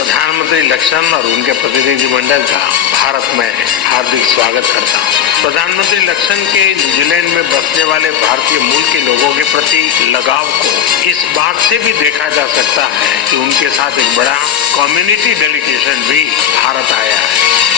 प्रधानमंत्री लक्षण और उनके प्रतिनिधिमंडल का भारत में हार्दिक स्वागत करता हूँ। प्रधानमंत्री लक्षण के न्यूजीलैंड में बसने वाले भारतीय मूल के लोगों के प्रति लगाव को इस बात से भी देखा जा सकता है कि उनके साथ एक बड़ा कम्युनिटी डेलीगेशन भी भारत आया है।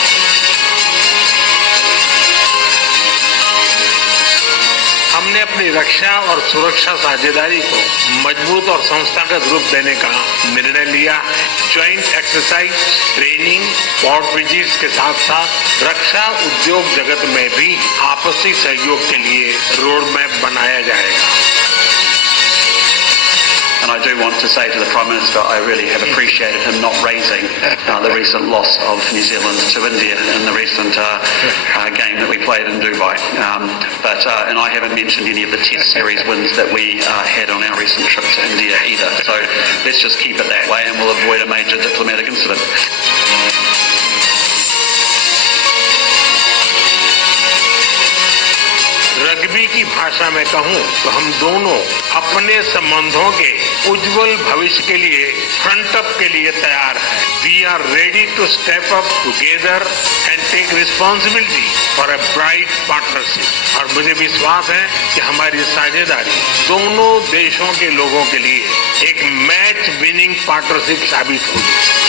हमने अपनी रक्षा और सुरक्षा साझेदारी को मजबूत और संस्थागत रूप देने का निर्णय लिया है। Joint exercise, training, port visits के साथ साथ रक्षा उद्योग जगत में भी आपसी सहयोग के लिए रोड मैप बनाया जाएगा। And I do want to say to the Prime Minister, I really have appreciated him not raising the recent loss of New Zealand to India in the recent game that we played in Dubai. And I haven't mentioned any of the Test series wins that we had on our recent trip to India either. So let's just keep it that way and we'll avoid a major diplomatic incident. Rugby की भाषा में कहूं तो हम दोनों अपने संबंधों के उज्जवल भविष्य के लिए फ्रंट अप के लिए तैयार हैं। We are ready to step up together and take responsibility for a bright partnership. और मुझे विश्वास है कि हमारी साझेदारी दोनों देशों के लोगों के लिए एक मैच विनिंग पार्टनरशिप साबित होगी।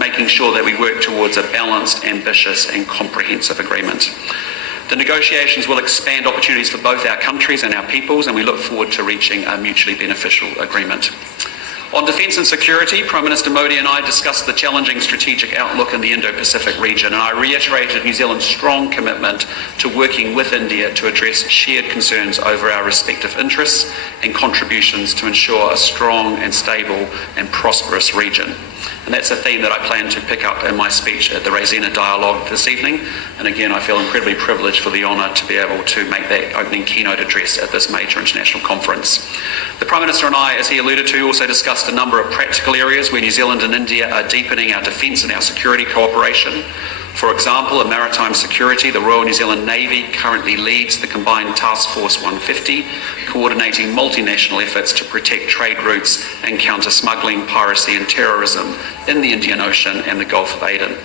making sure that we work towards a balanced, ambitious and comprehensive agreement. The negotiations will expand opportunities for both our countries and our peoples, and we look forward to reaching a mutually beneficial agreement. On defence and security, Prime Minister Modi and I discussed the challenging strategic outlook in the Indo-Pacific region, and I reiterated New Zealand's strong commitment to working with India to address shared concerns over our respective interests and contributions to ensure a strong and stable and prosperous region. And that's a theme that I plan to pick up in my speech at the Raisina Dialogue this evening. And again, I feel incredibly privileged for the honour to be able to make that opening keynote address at this major international conference. The Prime Minister and I, as he alluded to, also discussed a number of practical areas where New Zealand and India are deepening our defence and our security cooperation. For example, in maritime security, the Royal New Zealand Navy currently leads the combined Task Force 150, coordinating multinational efforts to protect trade routes and counter smuggling, piracy and terrorism in the Indian Ocean and the Gulf of Aden.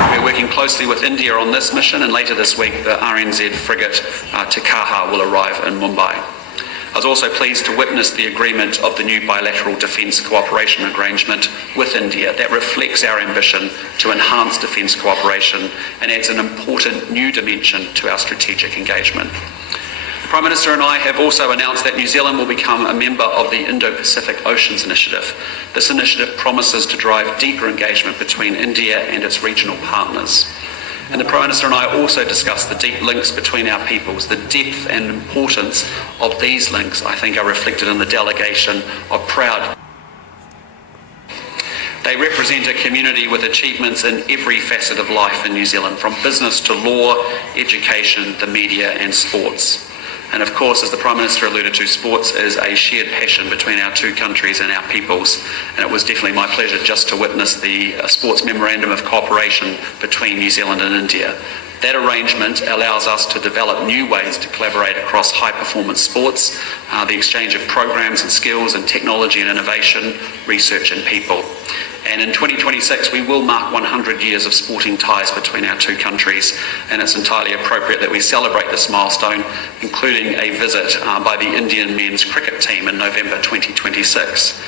We're working closely with India on this mission, and later this week the RNZ frigate Te Kaha will arrive in Mumbai. I was also pleased to witness the agreement of the new bilateral defence cooperation arrangement with India that reflects our ambition to enhance defence cooperation and adds an important new dimension to our strategic engagement. The Prime Minister and I have also announced that New Zealand will become a member of the Indo-Pacific Oceans Initiative. This initiative promises to drive deeper engagement between India and its regional partners. And the Prime Minister and I also discussed the deep links between our peoples. The depth and importance of these links, I think, are reflected in the delegation of proud. They represent a community with achievements in every facet of life in New Zealand, from business to law, education, the media and sports. And of course, as the Prime Minister alluded to, sports is a shared passion between our two countries and our peoples. And it was definitely my pleasure just to witness the sports memorandum of cooperation between New Zealand and India. That arrangement allows us to develop new ways to collaborate across high-performance sports, the exchange of programs and skills and technology and innovation, research and people. And in 2026, we will mark 100 years of sporting ties between our two countries, and it's entirely appropriate that we celebrate this milestone, including a visit by the Indian men's cricket team in November 2026.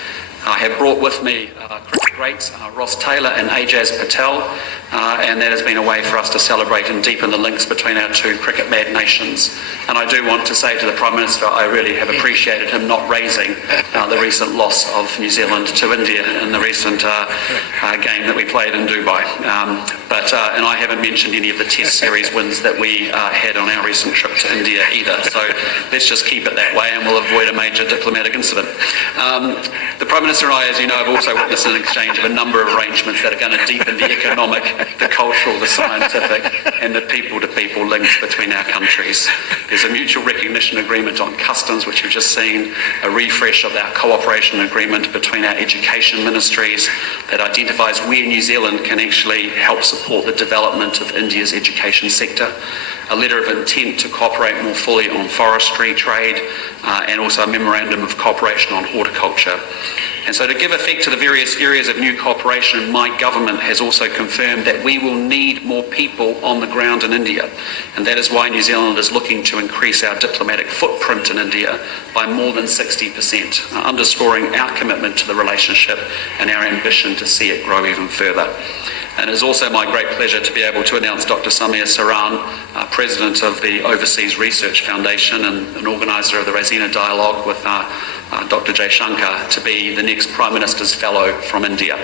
I have brought with me cricket greats Ross Taylor and Ajaz Patel, and that has been a way for us to celebrate and deepen the links between our two cricket mad nations. And I do want to say to the Prime Minister, I really have appreciated him not raising the recent loss of New Zealand to India in the recent game that we played in Dubai. And I haven't mentioned any of the Test series wins that we had on our recent trip to India either. So let's just keep it that way and we'll avoid a major diplomatic incident. The Prime Minister and I, as you know, have also witnessed it's an exchange of a number of arrangements that are going to deepen the economic, the cultural, the scientific, and the people-to-people links between our countries. There's a mutual recognition agreement on customs, which we've just seen, a refresh of our cooperation agreement between our education ministries that identifies where New Zealand can actually help support the development of India's education sector, a letter of intent to cooperate more fully on forestry trade, and also a memorandum of cooperation on horticulture. And so to give effect to the various areas of new cooperation, my government has also confirmed that we will need more people on the ground in India. And that is why New Zealand is looking to increase our diplomatic footprint in India by more than 60%, underscoring our commitment to the relationship and our ambition to see it grow even further. And it is also my great pleasure to be able to announce Dr. Samir Saran, President of the Overseas Research Foundation and an organiser of the Raisina Dialogue with Dr. Jay Shankar, to be the next Prime Minister's Fellow from India.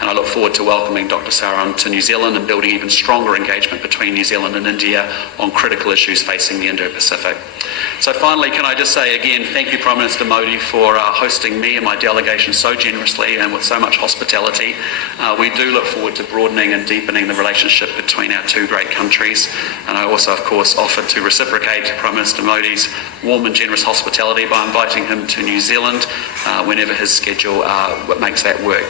And I look forward to welcoming Dr. Saran to New Zealand and building even stronger engagement between New Zealand and India on critical issues facing the Indo-Pacific. So finally, can I just say again, thank you Prime Minister Modi for hosting me and my delegation so generously and with so much hospitality. We do look forward to broadening and deepening the relationship between our two great countries. And I also, of course, offer to reciprocate Prime Minister Modi's warm and generous hospitality by inviting him to New Zealand whenever his schedule makes that work.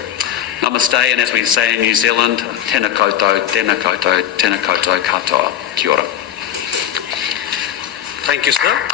Namaste, and as we say in New Zealand, tēnā koutou, tēnā koutou, tēnā koutou katoa. Kia ora. Thank you, sir.